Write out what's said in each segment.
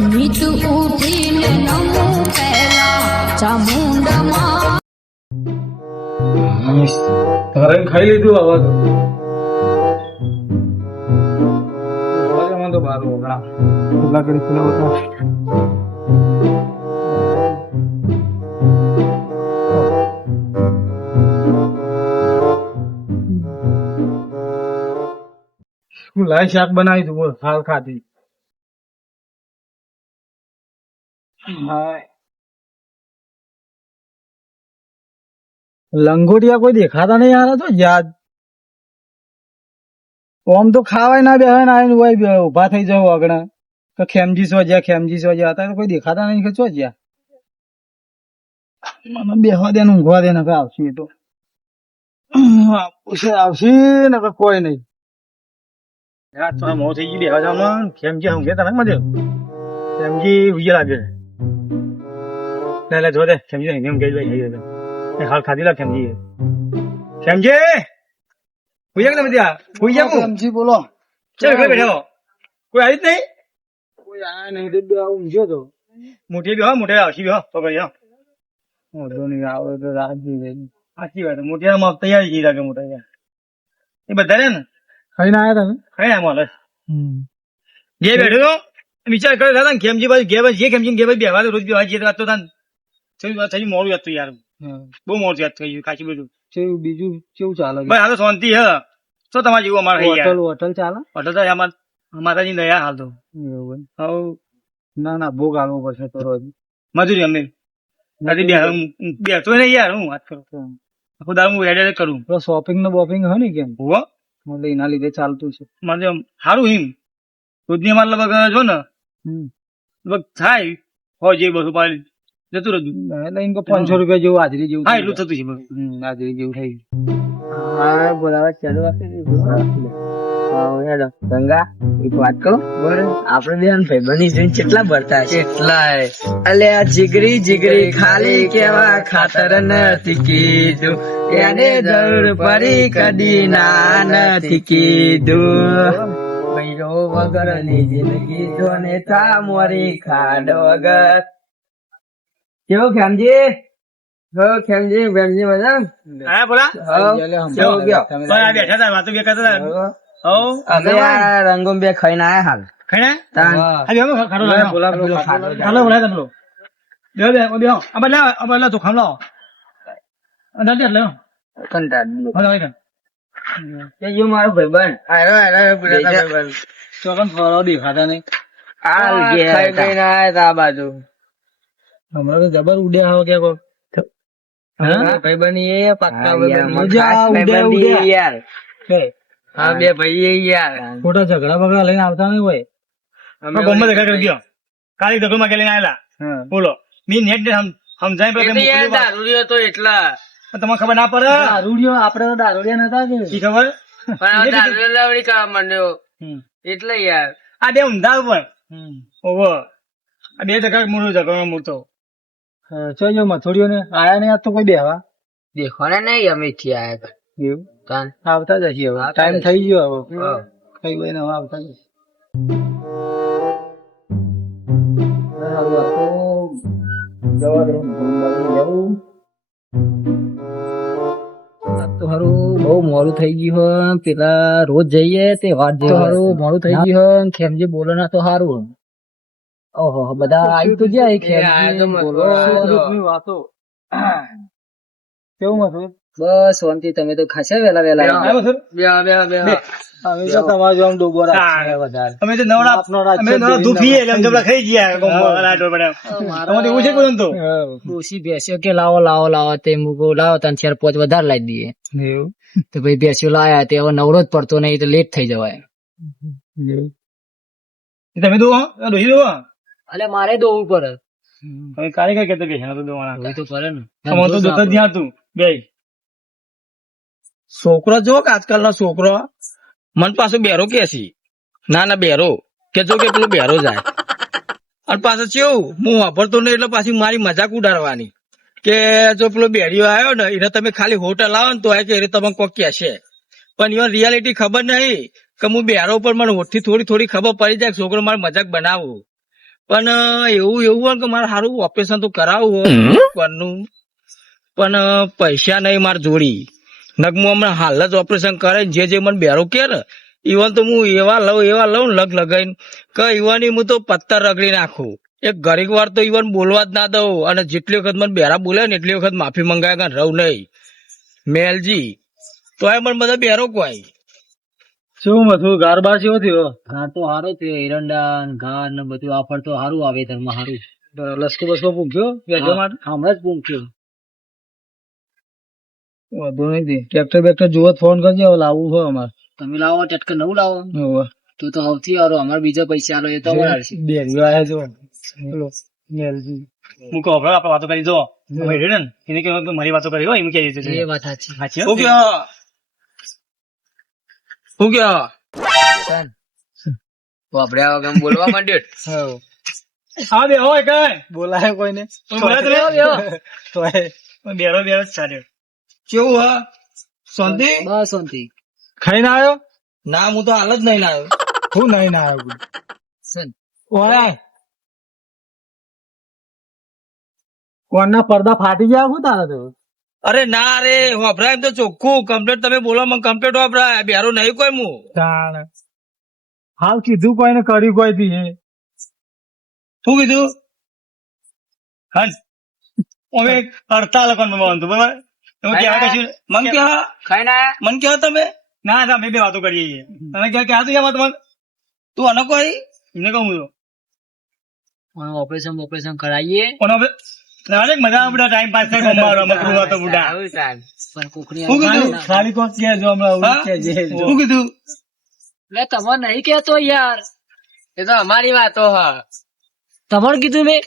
નીત ઉઠીને નમો પહેલા ચામુંડમાં તારે ખાઈ લીધું હવે તો બાર ઓગણા કેટલા કરી પેલા બધા શું લાય શાક બનાવી તું બોલ હાલ ખાધી લંગોટિયા કોઈ દેખાતા નહીં યાર તો યાદ ઓમ તો ખાવાય ના બેહે ને આવીને હોય ઉભા થઈ જાવ આગળ તો ખેમજી સો જ્યાં હતા તો કોઈ દેખાતા નહીં કે ચો જ્યાં મને બેહવા દે ને ઊંઘવા દે ને આવશે એ તો આવશે ને કોઈ નહીં મોં થઈ ગઈ બેહવા જવાનું ખેમજી ઊંઘે તને મજે ખેમજી ઉજે લાગે લે જો દે ખેમજી ઊંઘે હાલ ખાધી લા ખેમજી ઉજે ને બધા ઉજે ખેમજી બોલો ચાલ ઘરે બેઠો કોઈ આવી જ નહીં કોઈ આયા નહીં તો ઊંઘ્યો તો મોટી બેહો મોટે આવશી બેહો તો ભાઈ હા મોટો નહીં આવે તો રાખજી સાચી વાત મોટિયામાં તૈયારી કરી લાગે મોટા એ બધા ને ખાઈને આવ્યા તમે ખાઈને આવ્યા ઘે બેઠો તો વિચાર કર્યો હતા ને ખેમજી બાજુ ઘે જે ખેમજી ઘે બાજુ બેહવા રોજ બેહવા જે વાત તો થઈ મોડું હતું યાર બહુ મોડું યાદ થઈ ગયું કાચી બધું બીજું કેવું ચાલે ભાઈ હાલ શાંતિ હે શું તમારે જેવું અમારે હોટલ ચાલે હોટલ તો માતાજી દયા હાલ તો ના ભોગ આલવો પડશે તો રોજ મજૂરી અમે બેસતો નહીં યાર હું વાત કરું આખું દારૂ હું એડે કરું શોપિંગ ને બોપિંગ હોય ને કેમ હો એટલે એના લીધે ચાલતું છે મારે સારું હિમ રોજની અમારે લગભગ જો ને લગભગ થાય હોય જે બધું પાડી જતું રહ્યું એટલે એમ 500 રૂપિયા જેવું હાજરી જેવું હા એટલું થતું છે હાજરી જેવું થઈ હા બોલાવા ચાલુ ગંગા એક વાત કરું આપડે બેન ભાઈ બની જોઈને કેટલા ભરતા છે કેટલાય અલે આ જીગરી ખાલી કેવા ખાતર નથી કીધું એને જરૂર પડી કદી ના નથી કીધું બૈરો વગર ની જિંદગી જો ને તા મોરી ખાડ વગર કેવું ખેમજી મજા હા બોલા બેઠા વાતો બે કરતા રંગો બે ખાઈને આયા હાલ ખાઈને તો ખામ લાવો મારો ભાઈ ચોકન ફરો દેખાતા નહીં આ બાજુ હમણાં તો જબર ઉડ્યા હો કે ભાઈ બની એ પાક્કા યાર હા બે ભાઈ યાર ખોટા ઝઘડા બગડા લઈને આવતા નહીં હોય અમે ગમે ઝઘડા કરી ગયો કાલી ઢગલ માં લઈને આવેલા બોલો મી નેટ સમજાય દારૂડિયો તો એટલા તમને ખબર ના પડે દારૂડિયો આપડે તો દારૂડિયા નતા કે ખબર દારૂડિયા કા માંડ્યો એટલે યાર આ બે ઊંધા ઉપર ઓહો આ બે ઝઘડા મોટો ઝઘડો મોટો જો મથોડીઓ ને આયા નહીં આજ તો કોઈ બેહવા દેખવાના નહીં અમે થી આયા એવું આવતા જઈએ હવે ટાઈમ થઈ ગયો હવે કઈ ભાઈ ને હવે આવતા જઈએ તો હારું બહુ મોડું થઈ ગયું પેલા રોજ જઈએ તે વાત હારું મોડું થઈ ગયું ખેમજી બોલો ના તો હારું ઓહો બધા આવી તો જાય ખેમજી વાતો કેવું હતું બસ શાંતિ તમે તો ખાસા વેલા કે લાવો તે મૂકો લાવો 3-4-5 વધારે લાવી દઈએ તો ભાઈ બેસ્યો લાયા તે હવે નવરો જ પડતો નહીં તો લેટ થઈ જવાય તમે દો અલે મારે દોવું પડે કારીગર કેતો કે તો કરે ને તો દોત જ ત્યાં તું બે છોકરો જો કે આજકાલ નો છોકરો મન પાછો બેરો કે ના બેરો કે જો કે પેલો બેરો જાય અને પાછો કેવું હું વાપરતો નહીં એટલે પાછી મારી મજાક ઉડાડવાની કે જો પેલો બેડીઓ આવ્યો ને એને તમે ખાલી હોટલ આવો ને તો કે તમે કોક કહેશે પણ એ રિયાલિટી ખબર નહીં કે હું બેરો પર મને હોઠથી થોડી ખબર પડી જાય છોકરો મારે મજાક બનાવું પણ એવું હોય કે મારે સારું ઓપરેશન તો કરાવવું હોય કોનનું, પણ પૈસા નહીં મારે જોડી. નકમું હમણાં હાલ જ ઓપરેશન કરે જે મને બેરો કે ને ઈવન તો હું એવા લઉં લગ લગાઈને કે ઈવાની હું તો પત્તર રગડી નાખું. એક ઘડીક વાર તો ઈવન બોલવા જ ના દઉં, અને જેટલી વખત મને બેરા બોલે ને એટલી વખત માફી મંગાવે કે રહું નહીં મેલજી, તો એ મને બધા બેરો કોઈ શું બધું ગાર બાર જેવો થયો? ઘાર તો સારો થયો, એરંડા ને ઘાર ને બધું આફળ તો સારું આવે ધરમાં સારું. લસકો બસકો પૂંખ્યો વેચવા માટે? હમણાં જ પૂંખ્યો. વધુ નહીં. ટ્રેક્ટર બેક્ટર જોવો ફોન કરજે, હવે લાવવું હોય અમારે. તમે લાવો ટ્રેક્ટર નવું લાવો? તું તો સૌથી સારું. અમારે બીજા પૈસા આલો એ તો અમારે બેરીઓ આયા જો મેલજી. હું કહું આપડે વાતો કરી જો એને કે મારી વાતો કરી હોય એમ કે એ વાત સાચી. શું કયો આપડે આ વખત બોલવા માંડ્યો. હા બે હોય કઈ બોલાય કોઈને બેરો બેરો જ ચાલ્યો. કેવું હા? શાંતિ? બસ શાંતિ. ખાઈને આવ્યો? ના, હું તો હાલ જ નહીં આવ્યો. હું નહીં આવ્યો. કોણના પડદા ફાટી ગયા શું તારા તો? અરે ના રે, વાપરાય એમ તો ચોખ્ખું કમ્પ્લેટ. તમે બોલો મને કમ્પ્લેટ વાપરાય, બેરો નહીં કોઈ હું. હાલ કીધું કોઈ ને કર્યું કોઈ થી. શું કીધું? હા અમે હડતાલ બરાબર મન ક્યાં ખાઈને આયા? મન કહો તમે. ના અમે બે વાતો કરીએ છીએ. તમે ક્યાં ક્યાં તમારે તું આનો કોઈ એને કહું છું ઓપરેશન કરાવીએ પણ હવે મજા આવે ટાઈમ પાસ થાય તો બુડા આવું સાહેબ. ખાલી કોણ છે જો હમણાં શું કીધું? તમારે નહીં કેતો યાર, એ તો અમારી વાતો હ. તમારે કીધું મેં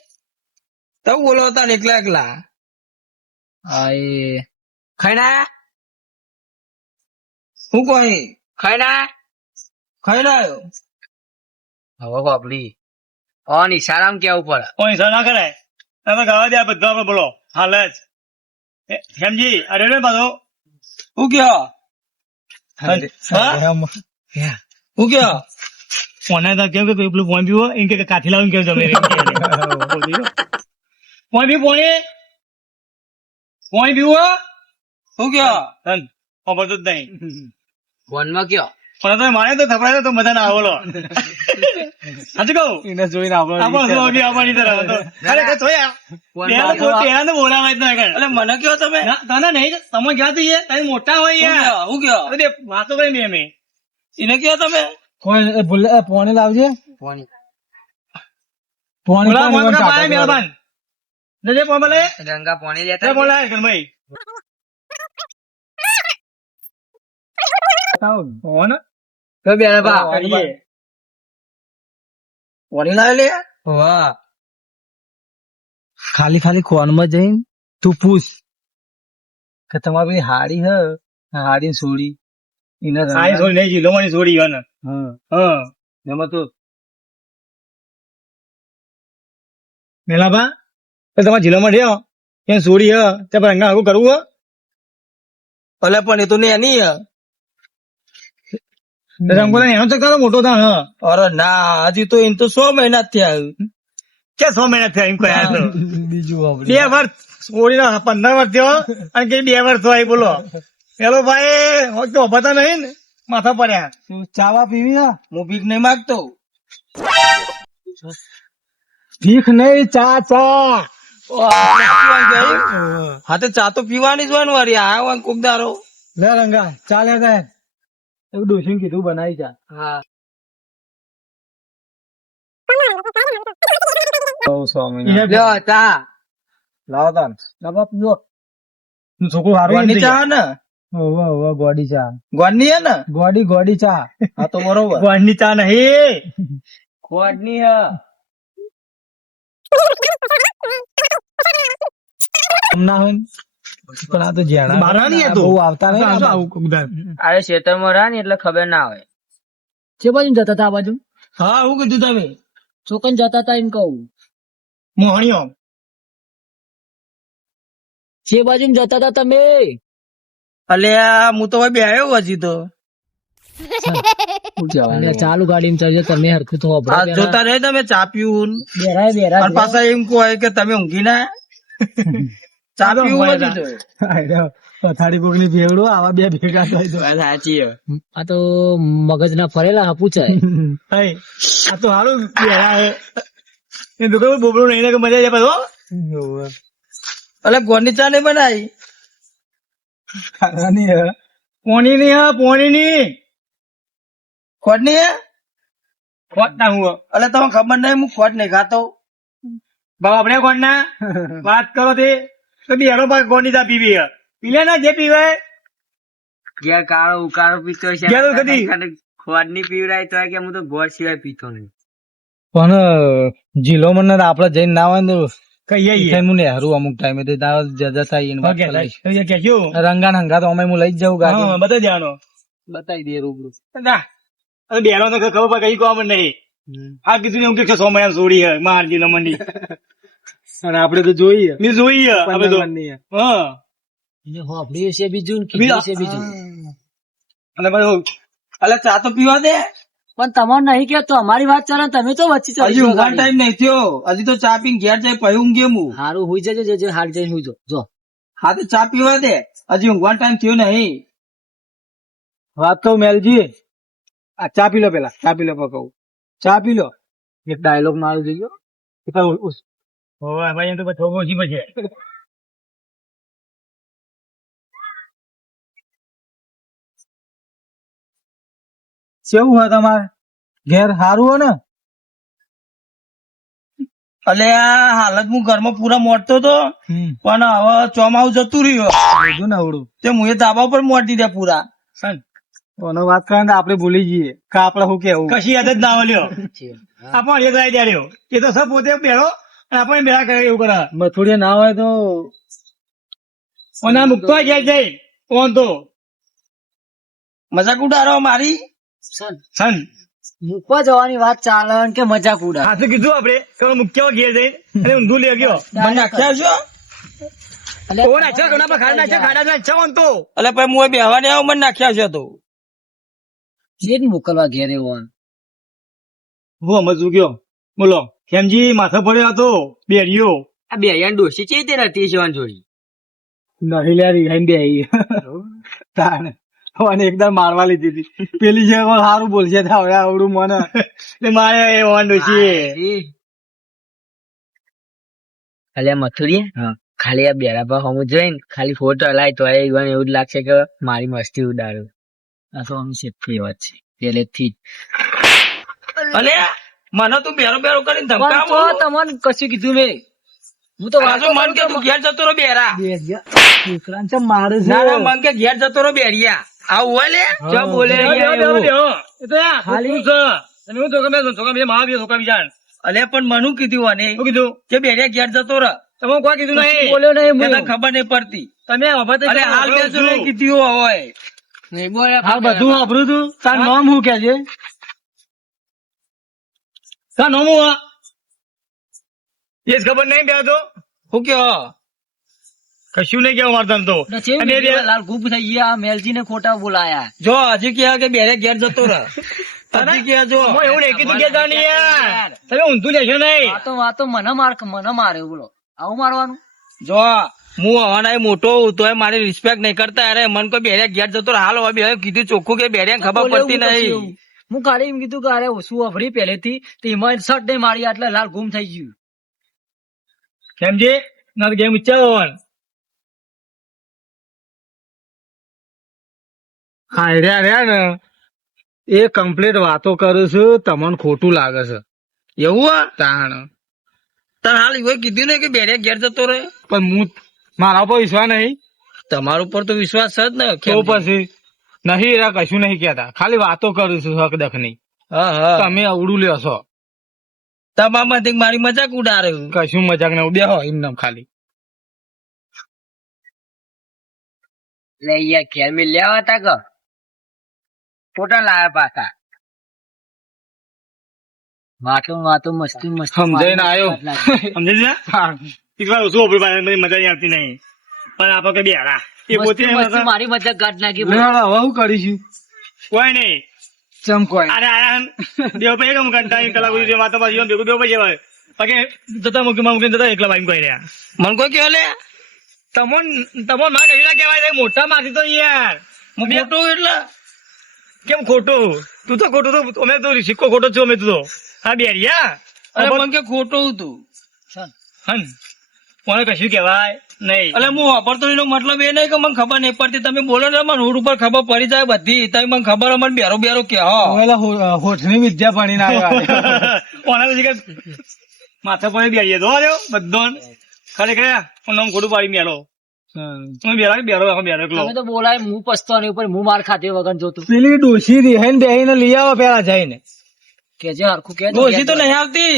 તમે બોલો હતા ને એકલા એકલા. ખાઈને આયા? હું કોઈ ખાઈને આયા? ખાઈને આવ્યો. હવે બાપડી ઓન ઈશારામ કેવું પડે. કોઈ સર ના કરાય. તમે ગાવા દે બધું આપડે બોલો હાલ જ હેમજી અરે રે બધો હું કયો? હું કયો? ફોને તો કેમ કે પેલું ફોન પીવો એમ કે કાઠી લાવીને કેવું જમે ફોન પી ફોન પીવો હું કયો? ખબર તો જ નહીં ફોનમાં કયો? પણ તમે મારે તો થપડાય તો બધા ના આવલો સાચું કહું એને જોઈને આપણી તરફ બોલાવાય જ ના કરે. એટલે મને કયો તમે? તને નહીં તમે ક્યાં થઈએ તમે મોટા હોય યાર. હું કયો? વાતો કરી મેં અમે એને કયો તમે? પોણી લાવજે ફોન મહેરબાન જજે પોણ બોલે રંગા પોણી લેતા બોલા ભાઈ તો બે બા વળી લાવે લે. વાહ ખાલી કોનમાં જઈને તું પૂછ કે તમારી હાડી હ હાડી સોડી એને સારી છોડી નહીં જીલોવાની છોડી ગયો ને હા એમાં તો મેલાબા તમારા જીલોમાં રહ્યો ક્યાં છોડી હ ત્યાં રંગા આગું કરવું ભલે પણ એ તો ને એની રંગો એનો ચકતા મોટો થાય હ. અરે ના, હજી તો એમ તો 100 મહિના થયા. ક્યાં 100 મહિના થયા એમ કહ્યા તો બીજું 2 વર્ષ છોડીને 15 વર્ષ થયો અને કે 2 વર્ષ થયા બોલો. પેલો ભાઈ તો બતા નહીં ને માથા પડ્યા. ચાવા પીવી ના? હું ભીખ નહીં માગતો. ભીખ નહીં ચા હા તો ચા તો પીવાની જ હોય ને વારી. આ હોય કોક દારો લે રંગા ચા લે જાય એવું ડોસી કીધું બનાવી ચા. હા લ્યો ચા લાવો તાન લાવો પીવો છોકરું હારું ગોળની ચા ને? ગોડી ચા ગોળની હે ને? ગોડી ચા. હા તો બરોબર. ગોળની ચા નહીં ગોળની હે. ના હોય પણ આ તો જ્યાં બહુ આવતા નહીં અરે ખેતરમાં રહ્યા ને એટલે ખબર ના હોય. છે બાજુ જતા હતા આ બાજુ? હા હું કીધું તમે? ચોકન જતા હતા એમ કહું. મોહણીઓ છે બાજુ જતા હતા તમે? અલ્યા હું તો હવે બે આવ્યો હજી તો. અને ચાલુ ગાડીમાં ચાલજો તમે હરખું તો વાપરો આ પેલા. જોતા રહે તમે ચા પીવું બેરાય બેરાય અને પાછા એમ કહો કે તમે ઊંઘી ના ચા પીવું નથી તો. પથારી કોકની ભેવડો આવા બે ભેગા થાય તો આ તો મગજ ના ફરેલા હા પૂછાય આ તો હારું એ દુકાન બોબડો નહીં ને કે મજા જાય પાછો એટલે ગોળની ચા નહીં બનાવી પોણી ની હા પોણી ની ખોટ ની ખોટ ના હું એટલે તમને ખબર નહીં હું ખોટ નહીં ખાતો. બાપડે કોણ ના વાત કરો તે તો બેરો પાક કોની ચા પીવી હે? પીલે ના જે પીવે ઘેર કાળો ઉકાળો પીતો છે ઘેર કદી? ખોડ ની પીવડાય તો કે હું તો ગોળ સિવાય પીતો નહીં. પણ જીલો મને આપડે જઈને ના હોય ને કહીએ હું નેહરું અમુક ટાઈમે રંગાન હંગા તો અમે હું લઈ જ જાઉં ગાડી બતાવી દેવાનો બતાવી દે રૂબરૂ બેરો તો ખબર પડે કઈ કોમ નહીં આ કીધું એમ કે 100 મહિના છોડી હે મારજી નો મંડી અને આપડે તો જોઈએ મેં જોઈએ આપણે તો હા આપડી છે બીજું બીજું અને બધું એટલે ચા તો પીવા દે. પણ તમારે નહીં કેતો અમારી વાત ચાલે તમે તો વચ્ચે હજી ઊંઘવાનો ટાઈમ નહીં થયો. હજી તો ચા પીને ઘેર જાય પછી ઊંઘે હું. હારું હુઈ જજો જે હાર જઈને હુઈ જો હા તો ચા પીવા દે. હજી ઊંઘવાનો ટાઈમ થયો નહીં. વાત કહું મેલજી આ ચા પી લો પેલા ચા પી લો કહું ચા પી લો એક ડાયલોગ મારું જોજો ભાઈ એમ તો થોડું ઓછી પછી કેવું હોય તમારે ઘેર સારું હોય ને એટલે આ હાલત હું ઘરમાં પૂરા મોટતો હતો પણ હવે ચોમાસું જતું રહ્યું બધું ને આવડું તે હું એ ધાબા પર મોટી દીધા પૂરા. કોનો વાત કરે ને આપડે ભૂલી જઈએ કે આપડે શું કેવું કશી યાદ જ ના આવ્યો આપણ એ જાય ત્યારે એ તો સબ પોતે બેડો આપણે બેડા કરે એવું કરે મથુડિયા ના હોય તો ઓના મુક્તો જાય જાય કોણ તો મજાક ઉડાડો મારી. સન મૂકવા જવાની વાત ચાલે કે મજાક ઉડા હા કીધું આપડે કે મુક્યો ઘેર જઈ અને ઊંધું લે ગયો મને નાખ્યા છો કોણ આછા ઘણા પર ખાડા છે ખાડા છે અચ્છા તો એટલે પછી હું બેહવા નહીં આવું મને નાખ્યા છે તો જે મોકલવા ઘેરે હોવાનું હું સમજવું ગયો બોલો ખેમજી માથા પડ્યો હતો બેરિયો આ બે યાર ડોસી ચેવી તે નથી શિવાન જોડી નહીં લ્યા એમ બે તાણ અને એકદમ મારવા લીધી હતી પેલી છે સારું બોલશે હવે આવડું મને એટલે મારે એ વાંધો છે અલ્યા મથુરિયા ખાલી આ બેડા પર હમું જોઈને ખાલી ફોટો હલાય તો એવું જ લાગશે કે મારી મસ્તી ઉડાડું. આ તો આમ સેફટી વાત છે પહેલેથી અલે મને તું બેરો બેરો કરીને ધમકાવો. તમને કશું કીધું મેં હું તો પાછો મન કે તું ઘેર જતો રહો બેરા. દીકરા મારે ના ના મન કે ઘેર જતો રહો બેરિયા આવું હોય લે જો બોલે અલે પણ મનું કીધું અને કીધું કે બેરિયા ઘેર જતો રહ. તમે કોઈ કીધું નહીં બોલ્યો નહીં તને ખબર નહીં પડતી તમે અરે હાલ બેસો નહીં કીધું હોય હા બધું વાપરું તું તાર નામ શું કે છે તાર નામ હું એ જ ખબર નહીં બે તો શું કયો કશું નહીં કેવું મારતા તો લાલ ગુપ થઈ ગયા મેલજી ને ખોટા બોલાયા જો હજી કે બેરે ઘેર જતો રહ. હજી કે જો એવું નહીં કીધું કે જાણી યાર તમે ઊંધું લેશો નહીં વાતો મને મારે બોલો આવું મારવાનું જો હું હવાના મોટો તો મારી રિસ્પેક્ટ નહીં કરતા અરે મન કોઈ બેરે ઘેર જતો રહ. હાલ હવે બે કીધું ચોખ્ખું કે બેરે ખબર પડતી નહીં. હું ખાલી એમ કીધું કે અરે ઓછું અફરી પહેલેથી તો એમાં શર્ટ નહીં મારી એટલે લાલ ગુમ થઈ ગયું કેમજી ના ગેમ ઉચ્ચાર હા રહ્યા ને એ કમ્પ્લીટ વાતો કરું છું તમને ખોટું લાગે છે એવું તાણ તાર હાલ એવું કીધું ને કે બેરે ઘેર જતો રહે પણ હું મારા ઉપર વિશ્વાસ નહીં તમારા ઉપર તો વિશ્વાસ છે જ ને તો પછી નહીં એરા કશું નહીં કેતા ખાલી વાતો કરું છું હક દખની હા હા તમે અવડું લ્યો છો તમામાંથી મારી મજાક ઉડાડે કશું મજાક ના ઉડ્યા હોય એમને ખાલી લે યાર ખેર મેં લેવા હતા કે ફોટા લાયા પાછા વાતો મસ્તી સમજાઈને આવ્યો સમજાઈ ગયા શું મજા આવતી નહીં પણ આપડે બે એ પોતે મારી મજાક કાઢ નાખી હવે હું કરીશું કોઈ નહીં ચમકોય અરે આયા દેવ ભાઈ કેમ કંટાળી કલાક સુધી માતા પાછી ભેગું દેવ ભાઈ જવાય બાકી જતા મૂકીને જતા એકલા ભાઈ કહી રહ્યા મને કોઈ કેવો લે તમો માં કહી કેવાય મોટા માંથી તો યાર ખોટું એટલે કેમ ખોટું તું તો ખોટું તો અમે તો સિક્કો ખોટો છો અમે તો હા બેરિયા અરે મને કે ખોટું હતું હન કોને કશું કેવાય નહીં એટલે હું વાપરતો એનો મતલબ એ નહીં કે મને ખબર નહીં પડતી તમે બોલો ને મને રોડ ઉપર ખબર પડી જાય બધી તમે મને ખબર મને બેરો બેરો કે હોઠની વિદ્યા ભણીને આવ્યા કોને પછી કે માથે પડે બેરીએ દો રહ્યો બધો ખરેખર નામ ખોટું પાડી મેલો બેરો એકલો તમે તો બોલાય હું પસ્તો નહીં ઉપર હું માર ખાતે વગર જોતું પેલી ડોશી રિહાઈને બેહીને લઈ આવો પેલા જઈને કે જે હરખું કે ડોશી તો નહીં આવતી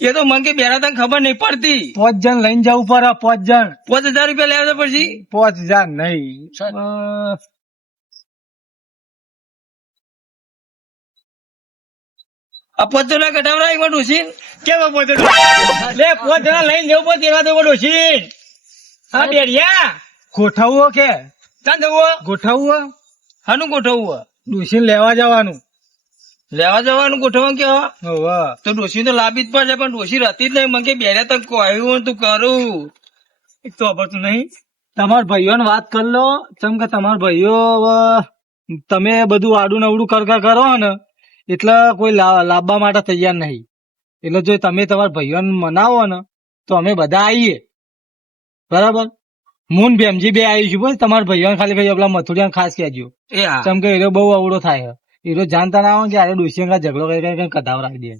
એ તો મને કે બેરા તને ખબર નહીં પડતી 5 જણ લઈને જવું પડે 5 જણ 5000 રૂપિયા લેવા પછી 5 જણ નહીં આ 5 જણા કઢાવડા એક વાર ડોશી કેમ 5 જણા લે 5 જણા લઈને જવું પડે તેવા તો ડોશી હા બેરિયા ગોઠવવો કે કાં જવું ગોઠવવું હાનું ગોઠવવું ડોશી લેવા જવાનું લેવા જવાનું ગોઠવવાનું કેવા હોવે તો ડોશી તો લાંબી જ પડશે પણ ડોશી રહેતી જ નહીં મને કે બેર્યા તક કહ્યું તું કરું એક તો ખબર નહીં તમારા ભાઈઓને વાત કરી લો ચમ કે તમારા ભાઈઓ હવે તમે બધું આડું નવડું કરકા કરો ને એટલે કોઈ લાવવા માટે તૈયાર નહીં એટલે જો તમે તમારા ભાઈઓને મનાવો ને તો અમે બધા આવીએ બરાબર મૂન ભેમજી બે આવીશું બસ તમારા ભાઈઓને ખાલી ભાઈ પેલા મથુરિયા ખાસ કહેજો એ હા ચમ કે એનો બહુ અવડો થાય એનો જાણતા ના આવે કે આરે ડોશી ઝઘડો કરી કઢાવ રાખી દે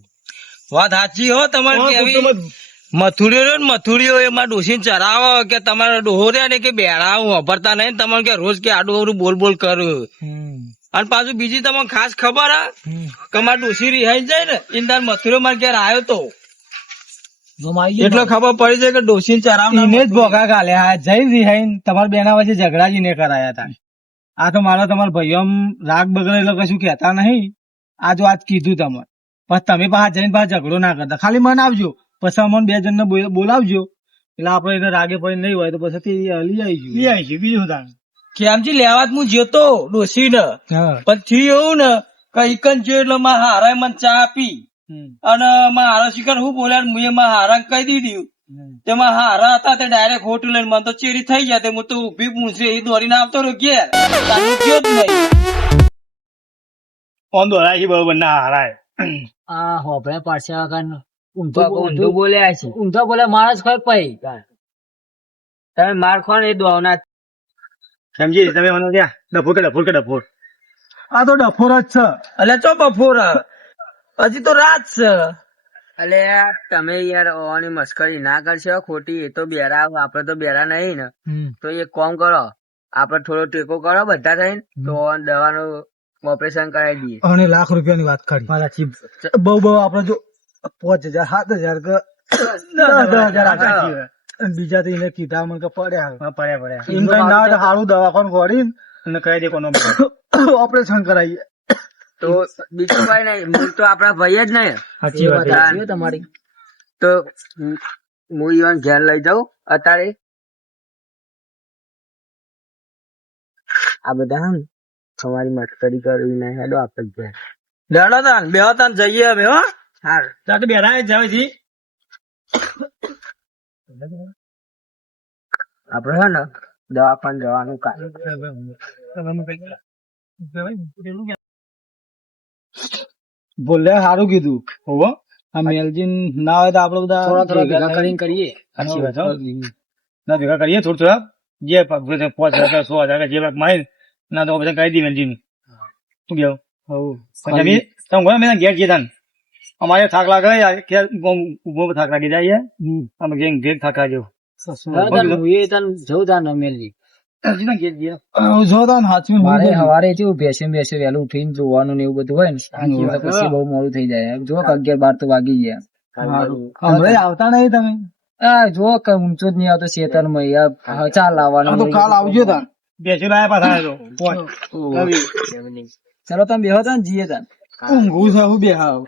વાત સાચી હો તમારી કેવી મથુરીઓ એમાં ડોસી ચરાવો કે તમારા ડોહર્યા ને કે બેડા વાપરતા નહીં તમારે કે રોજ કે આડું અવડું બોલ બોલ કરું અને પાછું બીજી તમને ખાસ ખબર હા કે મારા ડોસી રિહાઈ જાય ને ઇન્દાર મથુરીઓ મારે ઘેર આવ્યો તો એટલે ખબર પડી જાય કે ડોસી ચરાવ એને જ ભોગા ગાલ્યા જઈ રિહાઈ તમારા બેના વચ્ચે ઝઘડાજી ને કરાયા હતા આ તો મારા તમારા ભાઈઓ રાગ બગડે એટલે કશું કેતા નહીં આ જો આજ કીધું તમે પણ તમે પાછા જઈને પાછા ઝઘડો ના કરતા ખાલી મન આવજો પછી અમને 2 જણને બોલાવજો એટલે આપડે એને રાગે પડી નહીં હોય તો પછી લઈ આવીશું બીજું તાણ કેમજી લેવા હું જતો ડોસી ને પણ થયું એવું ને કઈ કન જો એટલે મારા હારા મને ચા આપી અને મારા હારા શિકાર હું બોલ્યા મુએ મારા હારા કહી દીધું તેમાં હારા હતા તે ડાયરેક્ટ હોટલ લઈને મને તો ચેરી થઈ ગયા તે હું તો ઉભી પૂછે એ દોરીને આવતો રહ્યો ઘેર ગયો જ નહીં કોણ દોરાય છે બરોબર ના હારાય આ હોભળે પાડશે ઊંધું બોલ્યા છે ઊંધો બોલે મારા જ ખોય પઈ તમે માર ખો ને એ દોવના સમજી તમે મને ત્યાં ડફોર કે ડફોર આ તો ડફોર જ છે એટલે ચો બફોર હજી તો રાત છે અલે તમે યાર ઓની મસ્કરી ના કરશો ખોટી એ તો બેરા આપડે તો બેરા નહીં ને તો એક કામ કરો આપડે થોડો ટેકો કરો બધા થઈને તો દવાનું ઓપરેશન કરાવી દઈએ અને લાખ રૂપિયાની વાત કરી બહુ આપડે જો 5000 7000 કે 10,000 બીજા તો એને કીધા મને કે પડ્યા એમ કઈ ના હોય તો સારું દવાખાનું ગોળી અને કહી દે કોનો ઓપરેશન કરાવીએ તો બીજું કઈ નહીં મૂળ તો આપડા ભાઈ જ નહીં સાચી વાત તમારી તો હું ઈવન ઘેર લઈ જાઉં અત્યારે આ બધા તમારી મસ્કરી કરવી નહીં હેડો આપડે ઘેર લેડો તાન બેહો તાન જઈએ હવે હો સારું ચાલ બેરા જાવ છી આપડે હે ને દવાખાને જવાનું કામ બોલ્યા સારું કીધું હોવો આ મેલજીન ના હોય તો આપડે બધા થોડા ભેગા કરીને કરીએ સાચી વાત ના ભેગા કરીએ થોડું જે 5,000 100,000 જે મારી ના તો બધા કહી દી મેલજી તું ગયો તમે ગયો મેં ઘેર ગયા અમારે થાક લાગે ઉભો થાક લાગી જાય અમે ઘેર થાક લાગ્યો સવારે બેસે વહેલું ઉઠીને જોવાનું ને એવું બધું હોય ને પછી બહુ મોડું થઈ જાય જો 11-12 તો વાગી ગયા આવતા નહીં તમે જો ઊંચો જ નહીં આવતો શેતરમાં ચાલ લાવવાનું કાલ આવજો તા બેસી લાયા પાછા ચલો તમે બેહો તા જીએ તા ઊંઘું છે હું બેહાવ